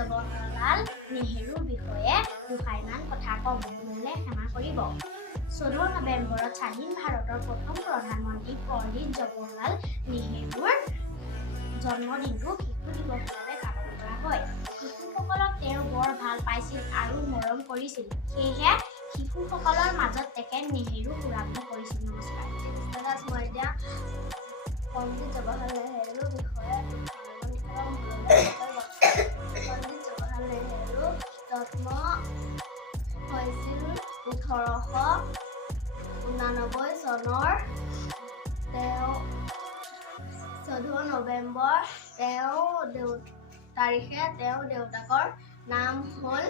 জৱাহৰলাল নেহেৰুৰ বিষয়ে দুষাৰিমান কথা কম, শুনিলে ক্ষমা কৰিব। 14 নৱেম্বৰত স্বাধীন ভাৰতৰ প্ৰথম প্ৰধানমন্ত্ৰী পণ্ডিত জৱাহৰলাল নেহেৰুৰ জন্মদিনটো শিশু দিৱস হিচাপে পালন কৰা হয়। শিশুসকলক তেওঁ বৰ ভাল পাইছিল আৰু মৰম কৰিছিল, সেয়েহে শিশুসকলৰ মাজত তেখেত নেহেৰু খুৰা বুলি কৰিছিল। নমস্কাৰ। মই এতিয়া পণ্ডিত জৱাহৰলাল নেহেৰুৰ বিষয়ে জন্ম হৈছিল 1889 চনৰ 14 নৱেম্বৰ তাৰিখে তেওঁৰ দেউতাকৰ নাম হ'ল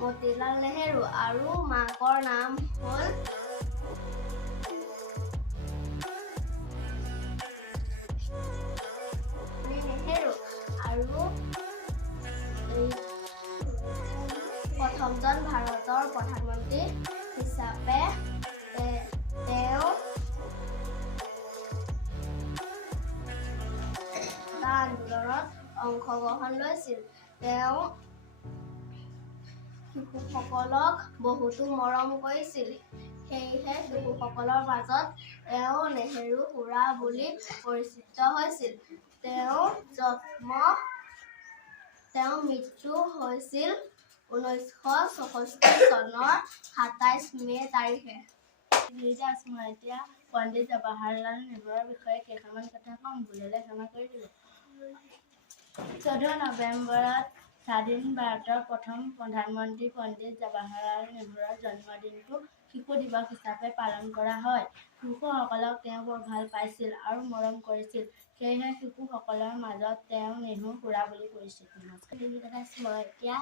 মতিলাল নেহেৰু আৰু মাকৰ নাম হ'ল নেহেৰু আৰু প্ৰথমজন ভাৰতৰ প্ৰধানমন্ত্ৰী হিচাপে তেওঁ আন্দোলনত অংশগ্ৰহণ লৈছিল। তেওঁ শিশুসকলক বহুতো মৰম কৰিছিল, সেয়েহে শিশুসকলৰ মাজত তেওঁ নেহেৰু খুৰা বুলি পৰিচিত হৈছিল। তেওঁৰ মৃত্যু হৈছিল 1964 চনৰ 27 মে তাৰিখে। মই এতিয়া পণ্ডিত জৱাহৰলাল নেহেৰুৰ বিষয়ে কেইটামান কথা কম, বুলিলে ক্ষমা কৰি দিব। 14 নৱেম্বৰত স্বাধীন ভাৰতৰ প্ৰথম প্ৰধানমন্ত্ৰী পণ্ডিত জৱাহৰলাল নেহেৰুৰ জন্মদিনটো শিশু দিৱস হিচাপে পালন কৰা হয়। শিশুসকলক তেওঁ বৰ ভাল পাইছিল আৰু মৰম কৰিছিল, সেয়েহে শিশুসকলৰ মাজত তেওঁ নেহেৰু খুৰা বুলি পৰিচিত। মই এতিয়া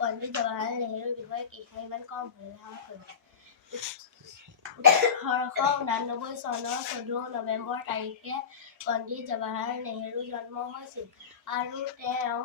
পণ্ডিত জৱাহৰলাল নেহেৰুৰ বিষয়ে কেইটামান কম, বুলিলে ক্ষমা কৰিব। 1889 চনৰ 14 নৱেম্বৰ তাৰিখে পণ্ডিত জৱাহৰলাল নেহেৰুৰ জন্ম হৈছিল আৰু তেওঁ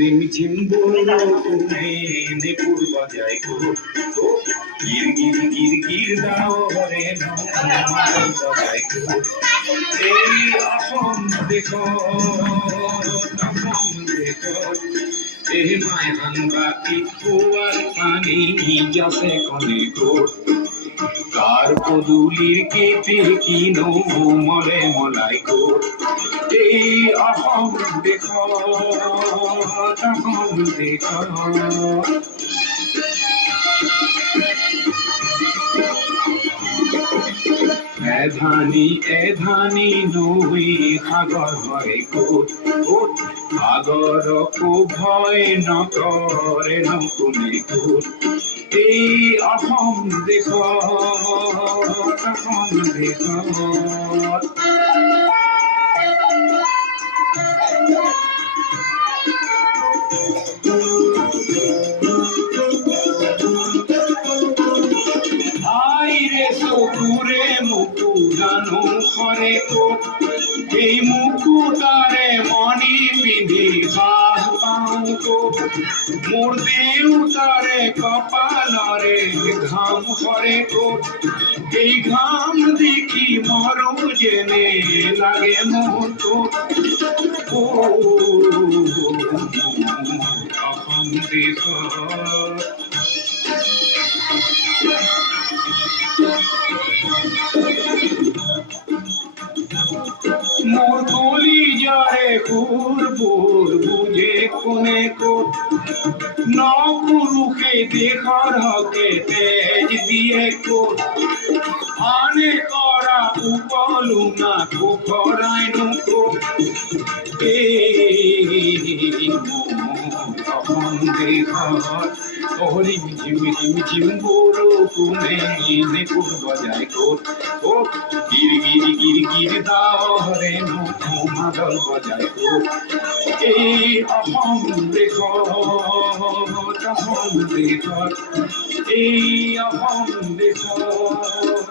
রিমঝিম বলো তুমি পূর্ব যায় গো গির গির গির গির দাও রে যায় গো এই অসম দেখো এই মায়ান বাকি কুয়ার পানি জসে কনে গো কার পদুলির কেটে কিনো মলে মলাই গো এই অসম দেখো তখন দেখো এধানি নই সাগর হয় কোট কোট সাগর কো ভয় নকৰে নকুনে কোট এই অসম দেশ তখন দেশ জানো করে কোট এই মুকুটারে মণি পিন্ধি বাস পাও কোট মোর দেউতারে কপালরে ঘাম করে কোট এই ঘাম দেখি মর জেনে লাগে মোর কোট ও অহম দেশ মোর কলি যারে খুব বোৰ বুজে কোনে ক'ত নপুৰুষে দেশৰ হকে তেজ দিয়ে ক'ত আনে কৰা উপলুঙা পোখৰাইনো ক'ত এই অসম দেশত হৰি ঝিম ঝিম ঝিম বৰষুণে এনে ক'ত বজাই ক'ত ক'ত গিৰ গিৰ গিৰ গিৰ দাৱৰে মাদল বজাই ক'ত এই অসম দেশত এই অসম দেশত